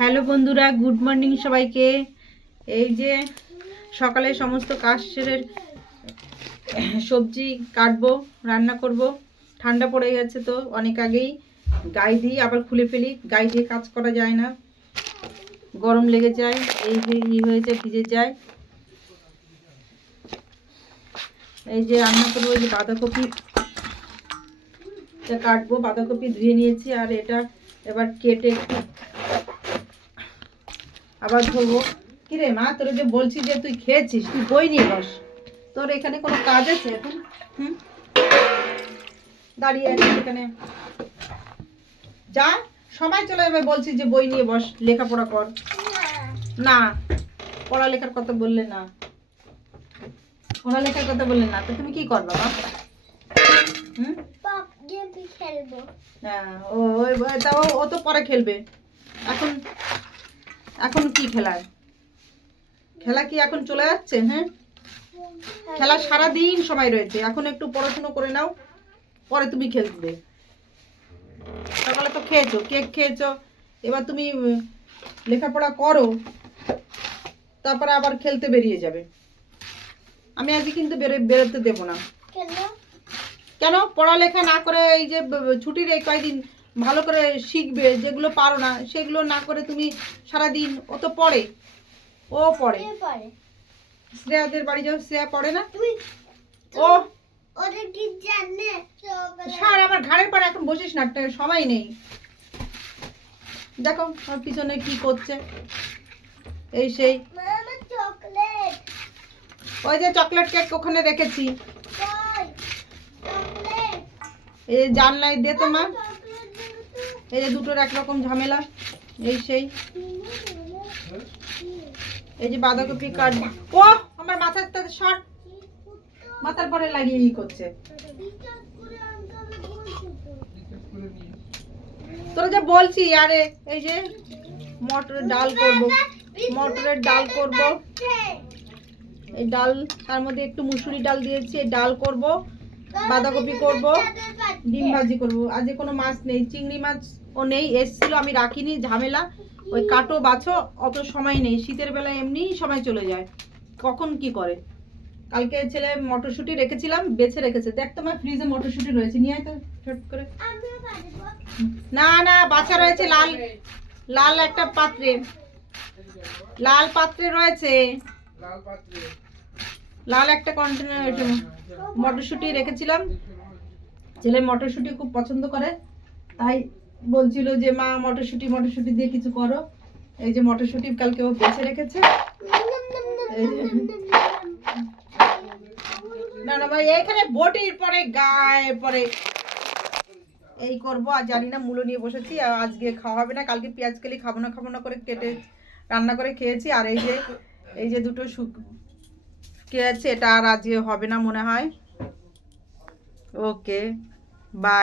Hello বন্ধুরা, good morning সবাইকে। এই যে সকালে সমস্ত কাজ সেরে সবজি কাটবো, রান্না করব। ঠান্ডা পড়ে গেছে তো অনেক আগেই গায়ে দিয়ে আবার খুলে ফেলি, গায়ে দিয়ে কাজ করা যায় না, গরম লেগে যায়, এই যে হয়েছে ভিজে যায়। এই যে রান্না করবো, এই যে বাঁধাকপি কাটবো, বাঁধাকপি ধুয়ে নিয়েছি আর এটা এবার কেটে আবার ধোবো। কিরে মা, তোর যে বলছি যে তুই খেয়েছিস, তুই বই নিয়ে বস। তোর এখানে কোনো কাজ আছে এখন? দাঁড়িয়ে আছিস এখানে, যা, সময় চলে যাবে। বলছি যে বই নিয়ে বস, লেখাপড়া কর। না, পড়ালেখার কথা বললে না, পড়ালেখার কথা বললে না, তো তুমি কি করবা মা? হ্যাঁ, ও তো পরে খেলবে। এখন এখন কি খেলার খেলা কি এখন চলে যাচ্ছে? হ্যাঁ, খেলা সারাদিন সময় রয়েছে, এখন একটু পড়াশুনো করে নাও, পরে তুমি খেলবে। সকালে তো খেয়েছো, কেক খেয়েছো, এবার তুমি লেখাপড়া করো, তারপরে আবার খেলতে বেরিয়ে যাবে। আমি আজকে কিন্তু বেরোতে দেবো না। কেন? পড়ালেখা না করে এই যে ছুটির এই কয়েকদিন ভালো করে শিখবে, যেগুলো পারো না সেগুলো না করে তুমি সারাদিন। ও তো পড়ে, ও পড়ে। শ্রেয়াদের বাড়ি যাও, শ্রেয়া পড়ে না? ও সার আমার ঘাড়ের পরে এখন বসিস না, সময় নেই। দেখো আমার পিছনে কি করছে, এই সেই ওই যে চকলেট কেক ওখানে রেখেছি, এই যে জানলায় দে তো মা। এই যে দুটোর একরকম ঝামেলা, এই সেই। এই যে বাঁধাকপি কাট, ও আমার মাথার তো শর্ট, মাথার পরে লাগিয়ে ই করছে। তোরা যা বলছি আরে, এই যে মটরের ডাল করব, মটরের ডাল করব। এই ডাল, তার মধ্যে একটু মুসুরি ডাল দিয়েছি, এই ডাল করব, বাঁধাকপি করব, ডিম ভাজি করব। আজকে কোনো মাছ নেই, চিংড়ি মাছ ও নেই, এসছিল আমি রাখিনি, ঝামেলা। ওই কাটো বাছো, অত সময় নেই, শীতের বেলায় এমনিই সময় চলে যায়, কখন কি করে। কালকে ছেলে মটরশুঁটি রেখেছিলাম, বেছে রেখেছে। দেখ তোমার ফ্রিজে মটরশুঁটি রয়েছে, নিয়ে আয় তো ছোট করে। না না, বাছা রয়েছে, লাল লাল একটা পাত্রে, লাল পাত্রে রয়েছে, লাল একটা কন্টেনার মটরশুঁটি রেখেছিলাম। ছেলে মটরশুঁটি খুব পছন্দ করে, তাই বলছিল যে মা মটরশুঁটি মটরশুঁটি দিয়ে কিছু করো। এই যে মটরশুঁটি কালকে ও বেছে রেখেছে। না না ভাই, এইখানে বটির পরে গায়ে পরে এই করবো। আর জানি না, মূলো নিয়ে বসেছি, আজকে খাওয়া হবে না, কালকে পেঁয়াজ কেলি খাবো না করে কেটে রান্না করে খেয়েছি। আর এই যে দুটো কে আছে, এটা আর আজকে হবে না মনে হয়। ওকে, বাই।